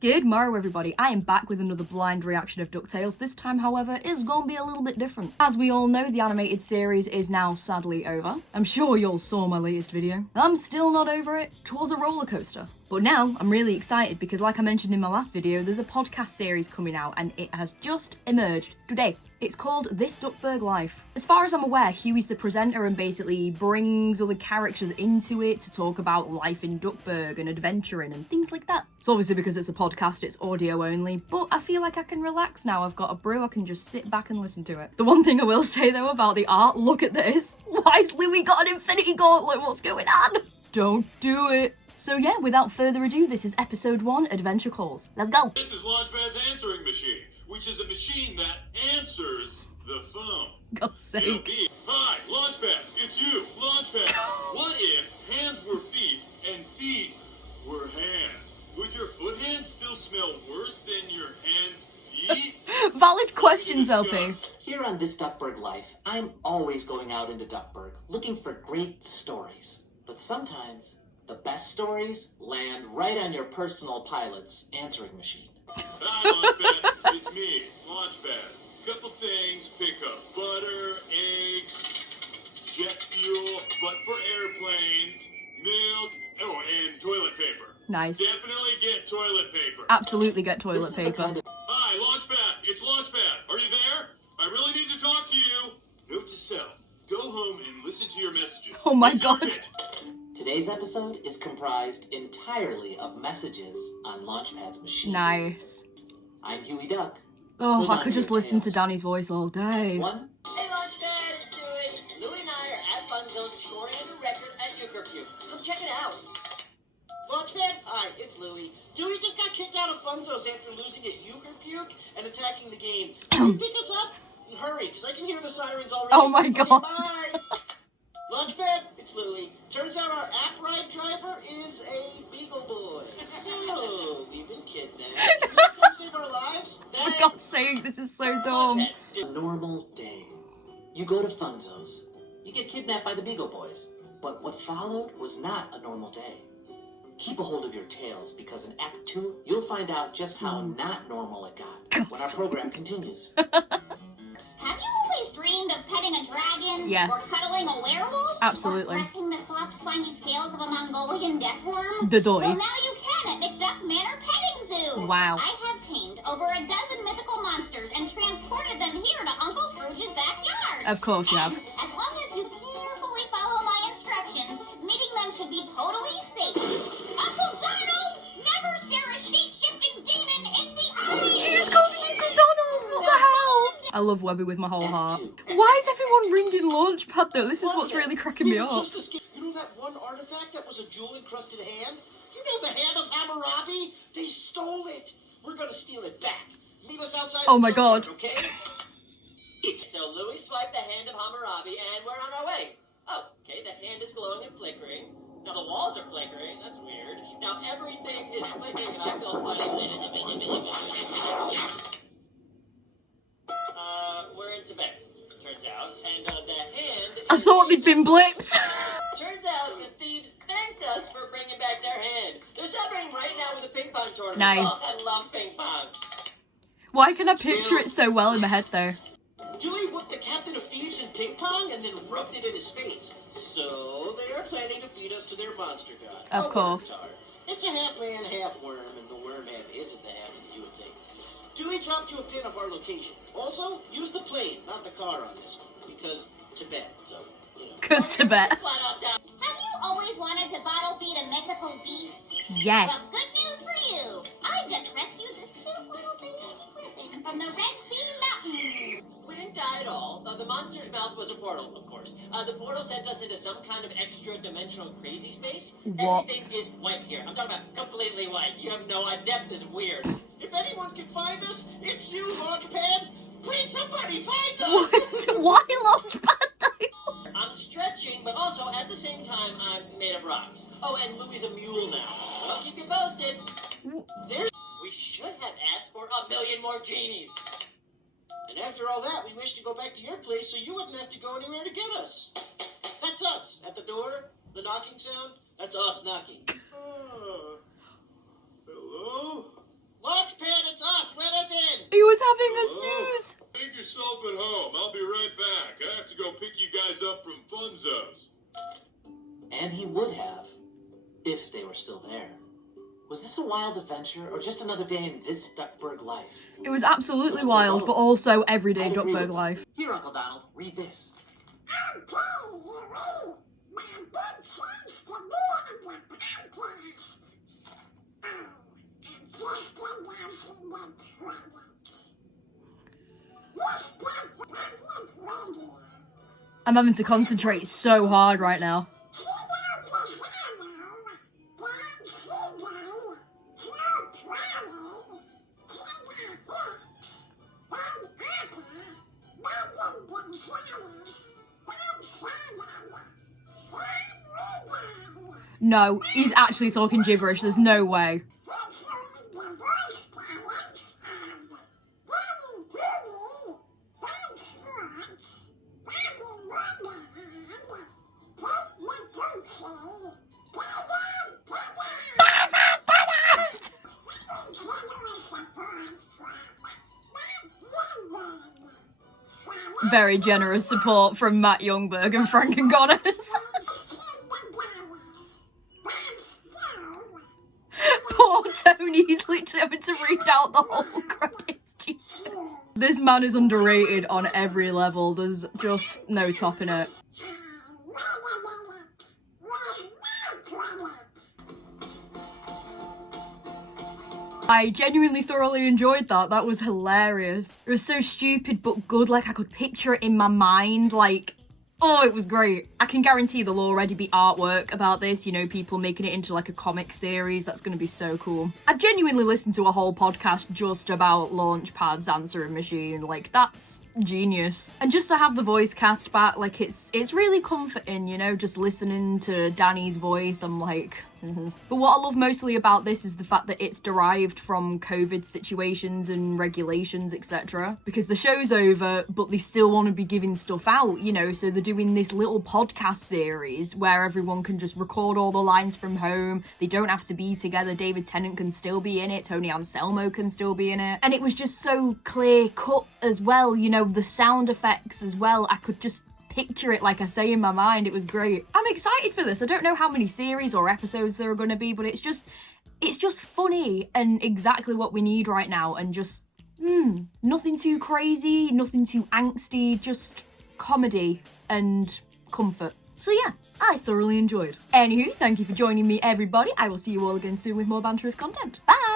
Good morrow everybody, I am back with another blind reaction of Ducktales. This time, however, is gonna be a little bit different. As we all know, the animated series is now sadly over. I'm sure you all saw my latest video. I'm still not over it. 'Twas a roller coaster. But now, I'm really excited because like I mentioned in my last video, there's a podcast series coming out and it has just emerged today. It's called This Duckburg Life. As far as I'm aware, Huey's the presenter and basically brings other characters into it to talk about life in Duckburg and adventuring and things like that. So obviously because it's a podcast, it's audio only, but I feel like I can relax now. I've got a brew, I can just sit back and listen to it. The one thing I will say though about the art, look at this. Why has Louis got an infinity gauntlet? What's going on? Don't do it. So yeah, without further ado, this is episode 1, Adventure Calls. Let's go! This is Launchpad's answering machine, which is a machine that answers the phone. God's sake. It'll be, hi, Launchpad, it's you, Launchpad. What if hands were feet and feet were hands? Would your foot hands still smell worse than your hand feet? Valid questions, LP. Here on This Duckburg Life, I'm always going out into Duckburg, looking for great stories. But sometimes, the best stories land right on your personal pilot's answering machine. Hi, Launchpad. It's me, Launchpad. Couple things, pick up butter, eggs, jet fuel, but for airplanes, milk, oh, and toilet paper. Nice. Definitely get toilet paper. Absolutely get toilet paper. Hi, Launchpad. It's Launchpad. Are you there? I really need to talk to you. Note to self. Go home and listen to your messages. Oh my It's God. urgent. Today's episode is comprised entirely of messages on Launchpad's machine. Nice. I'm Huey Duck. Oh, Hold I on could to just your listen to tails. Danny's voice all day. One, Hey Launchpad, it's Louie. Louie and I are at Funzo's scoring a new record at Euchre. Come check it out. Launchpad? Hi, it's Louie. Dewey just got kicked out of Funzo's after losing at Euchre and attacking the game. Can you pick us up? And hurry, because I can hear the sirens already. Oh my God. Bye! Launchpad, it's Louie. Turns out our app ride driver is a Beagle Boy. So, we've been kidnapped. Can you come save our lives? For God's sake, this is so dumb. a normal day. You go to Funzo's. You get kidnapped by the Beagle Boys. But what followed was not a normal day. Keep a hold of your tails, because in Act 2, you'll find out just how not normal it got when our program continues. Have you always dreamed of petting a dragon? Yes. Or cuddling a werewolf? Absolutely. Or pressing the soft, slimy scales of a Mongolian deathworm? The doy. Well, now you can at McDuck Manor Petting Zoo. Wow. I have tamed over a dozen mythical monsters and transported them here to Uncle Scrooge's backyard. Of course you have. And as long as you carefully follow my instructions, meeting them should be totally safe. Uncle Donald, never stare a shape-shifting demon in the eye. She just called me Uncle Donald. What the hell? I love Webby with my whole heart. Two. Why is everyone ringing Launchpad though? This is what's really cracking me up. Just escaped. You know that one artifact that was a jewel-encrusted hand? You know the hand of Hammurabi? They stole it. We're gonna steal it back. Meet us outside. Oh the my God. junkyard, okay? So Louie swiped the hand of Hammurabi and we're on our way. Oh, okay, the hand is glowing and flickering. Now the walls are flickering, that's weird. Now everything is flickering and I feel funny. We're in Tibet, turns out. And the hand is... I thought they'd been blipped. Turns out the thieves thanked us for bringing back their hand. They're celebrating right now with a ping pong tournament. Nice. Oh, I love ping pong. Why can I picture it so well in my head though? Dewey whooped the captain of thieves in ping pong and then rubbed it in his face. So they are planning to feed us to their monster god. Of A course. worm tart. It's a half man, half worm, and the worm half isn't the half that you would think. Dewey dropped you a pin of our location. Also, use the plane, not the car on this one, because Tibet, so, you know. Cause Tibet. Flat out down. Have you always wanted to bottle feed a mythical beast? Yes. Well, good news for you. I just rescued this cute little baby griffin from the Red Sea Mountains. We didn't die at all. The monster's mouth was a portal, of course. The portal sent us into some kind of extra-dimensional crazy space. What? Everything is white here. I'm talking about completely white. You have no idea. Depth is weird. If anyone can find us, it's you, Launchpad. Please, somebody find us. What? Why Launchpad though? I'm stretching, but also at the same time, I'm made of rocks. Oh, and Louie's a mule now. But I'll keep you posted. There's... We should have asked for 1,000,000 more genies. And after all that, we wish to go back to your place so you wouldn't have to go anywhere to get us. That's us. At the door, the knocking sound, that's us knocking. Hello? He was having a snooze. Make yourself at home. I'll be right back. I have to go pick you guys up from Funzo's. And he would have, if they were still there. Was this a wild adventure, or just another day in this Duckburg life? It was absolutely So let's wild, say but both. also everyday I'd agree Duckburg with life. Here, Uncle Donald, read this. I'm having to concentrate so hard right now. No, he's actually talking gibberish, there's no way. Very generous support from Matt Youngberg and Frank and Goddess. Poor Tony's literally having to read out the whole credits, Jesus. This man is underrated on every level, there's just no topping it. I genuinely thoroughly enjoyed that. That was hilarious. It was so stupid but good, like I could picture it in my mind, like, oh, it was great. I can guarantee there'll already be artwork about this, you know, people making it into like a comic series. That's going to be so cool. I genuinely listened to a whole podcast just about Launchpad's answering machine, like that's genius. And just to have the voice cast back, like it's really comforting, you know, just listening to Danny's voice. I'm like, But what I love mostly about this is the fact that it's derived from COVID situations and regulations, etc. Because the show's over, but they still want to be giving stuff out, you know, so they're doing this little podcast series where everyone can just record all the lines from home. They don't have to be together. David Tennant can still be in it. Tony Anselmo can still be in it. And it was just so clear cut as well, you know, the sound effects as well. I could just picture it, like I say, in my mind. It was great. I'm excited for this. I don't know how many series or episodes there are going to be, but it's just funny and exactly what we need right now. And just nothing too crazy, nothing too angsty, just comedy and comfort. So yeah, I thoroughly enjoyed. Anywho, thank you for joining me, everybody. I will see you all again soon with more banterous content. Bye!